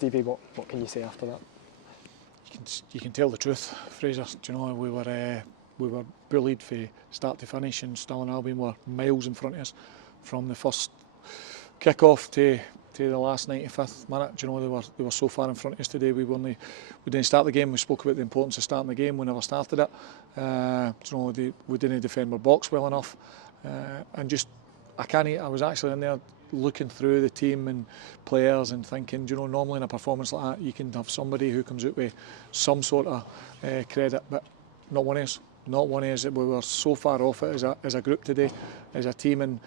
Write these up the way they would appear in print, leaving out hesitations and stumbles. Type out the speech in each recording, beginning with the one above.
Stevie, what can you say after that? You can tell the truth, Fraser. Do you know, we were bullied from start to finish, and Stirling Albion were miles in front of us from the first kick-off to the last 95th minute. Do you know, they were so far in front of us today. We didn't start the game. We spoke about the importance of starting the game. We never started it. Do you know, we didn't defend our box well enough, and just I was actually in there looking through the team and players and thinking, you know, normally in a performance like that you can have somebody who comes out with some sort of credit, but not one of us. Not one of us. We were so far off it as a group today, as a team, and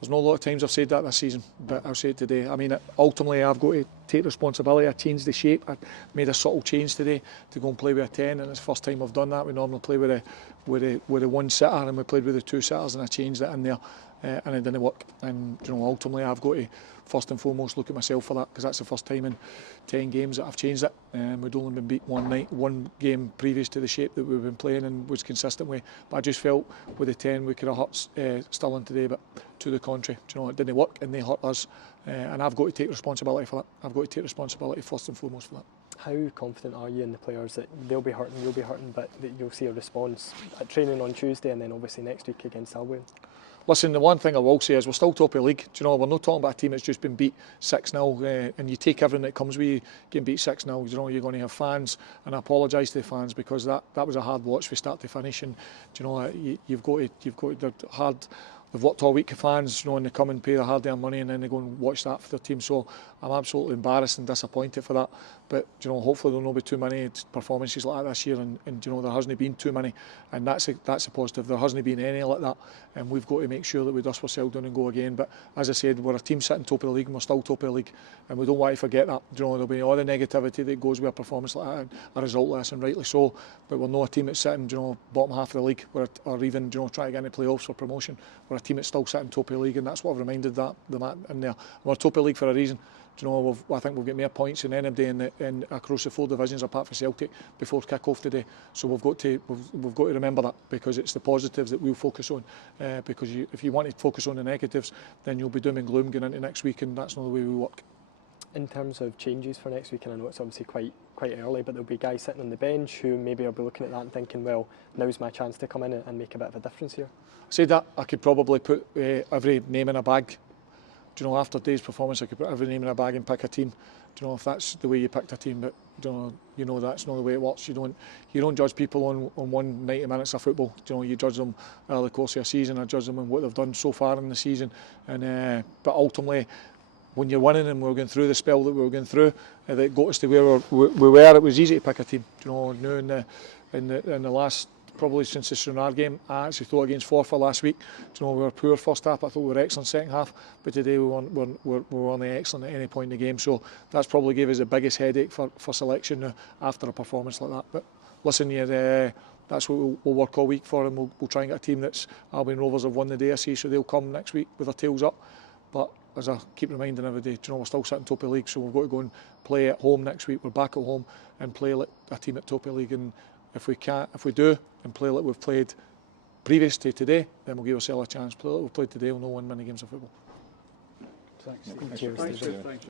there's not a lot of times I've said that this season, but I'll say it today. I mean, ultimately I've got to take responsibility. I changed the shape. I made a subtle change today to go and play with a 10, and it's the first time I've done that. We normally play with a one sitter, and we played with the two sitters, and I changed it in there, and it didn't work. And you know, ultimately I've got to first and foremost look at myself for that, because that's the first time in 10 games that I've changed it. We'd only been beat one game previous to the shape that we've been playing and was consistent with. But I just felt with the 10 we could have hurt Stirling today, but to the contrary, you know, it didn't work and they hurt us. And I've got to take responsibility for that. I've got to take responsibility first and foremost for that. How confident are you in the players that they'll be hurting, you'll be hurting, but that you'll see a response at training on Tuesday and then obviously next week against Albion? Listen, the one thing I will say is we're still top of the league. Do you know, we're not talking about a team that's just been beat 6-0, and you take everything that comes with you getting beat 6-0. You know, you're going to have fans, and I apologise to the fans because that was a hard watch from start to finish. And do you know, you've got the hard. They've worked all week, fans, you know, and they come and pay their hard-earned money, and then they go and watch that for their team. So I'm absolutely embarrassed and disappointed for that. But you know, hopefully there'll not be too many performances like that this year, and you know, there hasn't been too many, and that's a positive. There hasn't been any like that, and we've got to make sure that we dust ourselves down and go again. But as I said, we're a team sitting top of the league, and we're still top of the league, and we don't want to forget that. You know, there'll be all the negativity that goes with a performance like that, and a result like this, and rightly so. But we're not a team that's sitting, you know, bottom half of the league, or even, you know, trying to get into playoffs for promotion. We're a team that's still sitting top of the league, and that's what I've reminded them in there. We're top of the league for a reason. Do you know, I think we've got more points than anybody in across the 4 divisions apart from Celtic before kick-off today. So we've got to remember that, because it's the positives that we'll focus on. Because if you want to focus on the negatives, then you'll be doom and gloom going into next week, and that's not the way we work. In terms of changes for next week, and I know it's obviously quite early, but there'll be guys sitting on the bench who maybe will be looking at that and thinking, well, now's my chance to come in and make a bit of a difference here. I said that I could probably put every name in a bag. Do you know, after today's performance, I could put every name in a bag and pick a team. Do you know, if that's the way you picked a team? But you know that's not the way it works. You don't judge people on 190 minutes of football. Do you know, you judge them over the course of a season. I judge them on what they've done so far in the season. And but ultimately, when you're winning and we're going through the spell that we were going through, that got us to where we were, it was easy to pick a team. Do you know, now in the last, probably since the Stranraer game, I actually thought against Forfar last week, you know, we were poor first half. I thought we were excellent second half, but today we weren't excellent at any point in the game. So that's probably gave us the biggest headache for selection now after a performance like that. But listen, that's what we'll work all week for, and we'll try and get a team that's Albion Rovers have won the day, I see, so they'll come next week with their tails up. But as I keep reminding everybody, you know, we're still sitting top of the league, so we've got to go and play at home next week. We're back at home and play like a team at top of the league, and if we do and play like we've played previous to today, then we'll give ourselves a chance. Play like we've played today, we'll not win many games of football. Thanks. Cheers.